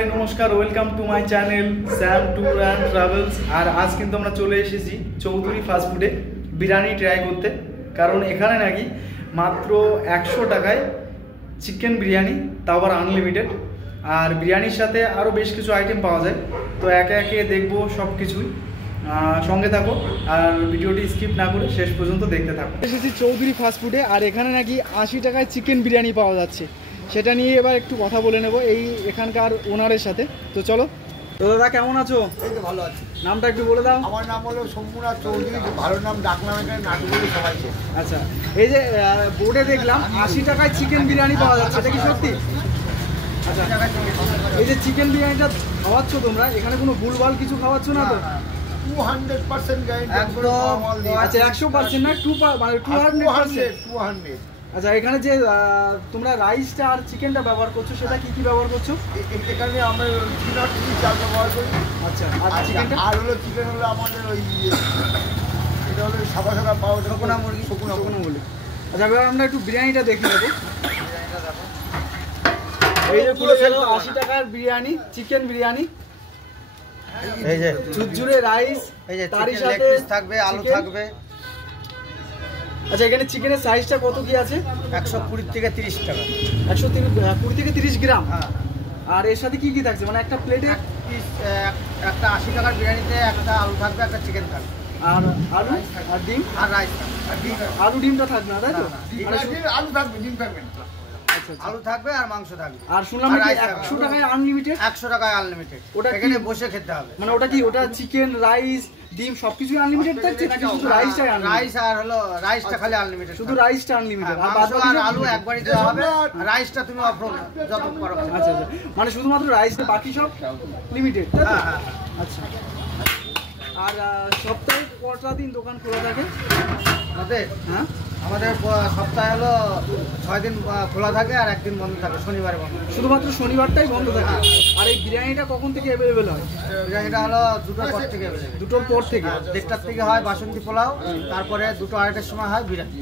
High নমস্কার, welcome to my channel Sam tour and travels. আর আজ কিন্তু আমরা চলে এসেছি চৌধুরী ফাস্টফুডে বিরিয়ানি ট্রাই করতে, কারণ এখানে নাকি মাত্র 100 টাকায় চিকেন বিরিয়ানি, তাও আবার আনলিমিটেড। আর বিরিয়ানির সাথে আরও বেশ কিছু আইটেম পাওয়া যায়। তো একে একে দেখবো সব কিছুই, সঙ্গে থাকো আর ভিডিওটি স্কিপ না করে শেষ পর্যন্ত দেখতে থাকো। এসেছি চৌধুরী ফাস্টফুডে, আর এখানে নাকি 80 টাকায় চিকেন বিরিয়ানি পাওয়া যাচ্ছে। সেটা নিয়ে এবার একটু কথা বলে নেব এই এখানকার ওনারের সাথে। তো চলো। তো দাদা কেমন আছো? এই তো ভালো আছি। নামটা একটু বলে দাও। আমার নাম হলো শম্ভুনাথ চৌধুরী, ভালো নাম ডাকনাম এখানে নাটু বলে সবাইকে। আচ্ছা, এই যে বোর্ডে দেখলাম 80 টাকায় চিকেন বিরিয়ানি পাওয়া যাচ্ছে, এটা কি সত্যি? আচ্ছা, এই যে চিকেন বিরিয়ানিটা খাওয়াচ্ছ তোমরা, এখানে কোনো ভুলভাল কিছু খাওয়াচ্ছ না তো? 200% গ্যারান্টি একদম। আচ্ছা 100% না, 200%। আচ্ছা, এখানে যে তোমরা রাইসটা আর চিকেনটা ব্যবহার করছো, সেটা কি কি ব্যবহার করছো? এখানে আমরা চাল ব্যবহার করি। আচ্ছা, আর চিকেনটা? আর হলো চিকেন হলো আমাদের ওই এটা হলো সাদা সাদা পাউডার শুকনা মুরগি। আচ্ছা, এবার আমরা একটু বিরিয়ানিটা দেখে নেবো। এই যে পুরো 80 টাকার বিরিয়ানি, চিকেন বিরিয়ানি, এই যে ঝুরঝুরে রাইস, এই যে তারই চিকেন সাথে লেগ পিস থাকবে, আলু থাকবে। আচ্ছা, এখানে চিকেনের সাইজটা কত কি আছে? 120 থেকে 30 টাকা। 120 থেকে 30 গ্রাম। হ্যাঁ, আর এর সাথে কি কি থাকছে, মানে একটা প্লেটে? একটা 80 টাকার বিরিয়ানিতে একটা আলু থাকবে, একটা চিকেন থাকবে, আর আলু আর ডিম আর রাইস থাকবে। আলু ডিমটা থাকবে না, তাই তো? আলু থাকবে, ডিম থাকবে না। আচ্ছা, আলু থাকবে আর মাংস থাকবে। আর শুনলাম নাকি 100 টাকায় আনলিমিটেড। 100 টাকায় আনলিমিটেড। ওটা কি? এখানে বসে খেতে হবে। মানে ওটা কি, ওটা চিকেন রাইস ডিম সবকিছু আনলিমিটেড থাকছে নাকি শুধু রাইসটাই আনলিমিটেড? রাইস আর হলো রাইসটা খালি আনলিমিটেড, শুধু রাইসটা আনলিমিটেড, আর মাংস বাদ আর আলু একবারই দেওয়া হবে। রাইসটা তুমি যত পারো। আচ্ছা, মানে শুধুমাত্র রাইসটা, বাকি সব লিমিটেড, তাই তো? হ্যাঁ। আচ্ছা, আর সপ্তাহে কটা দিন দোকান খোলা থাকে আমাদের? হ্যাঁ, আমাদের সপ্তাহে হলো 6 দিন খোলা থাকে আর একদিন বন্ধ থাকে, শনিবারে বন্ধ। শুধুমাত্র শনিবারটাই বন্ধ থাকে। আর এই বিরিয়ানিটা কখন থেকে অ্যাভেলেবেল হয়? বিরিয়ানিটা হলো 2টোর পর থেকে available। 2টোর পর থেকে? 1:30টার থেকে হয় বাসন্তী পোলাও, তারপরে 2টো 2:30টার সময় হয় বিরিয়ানি।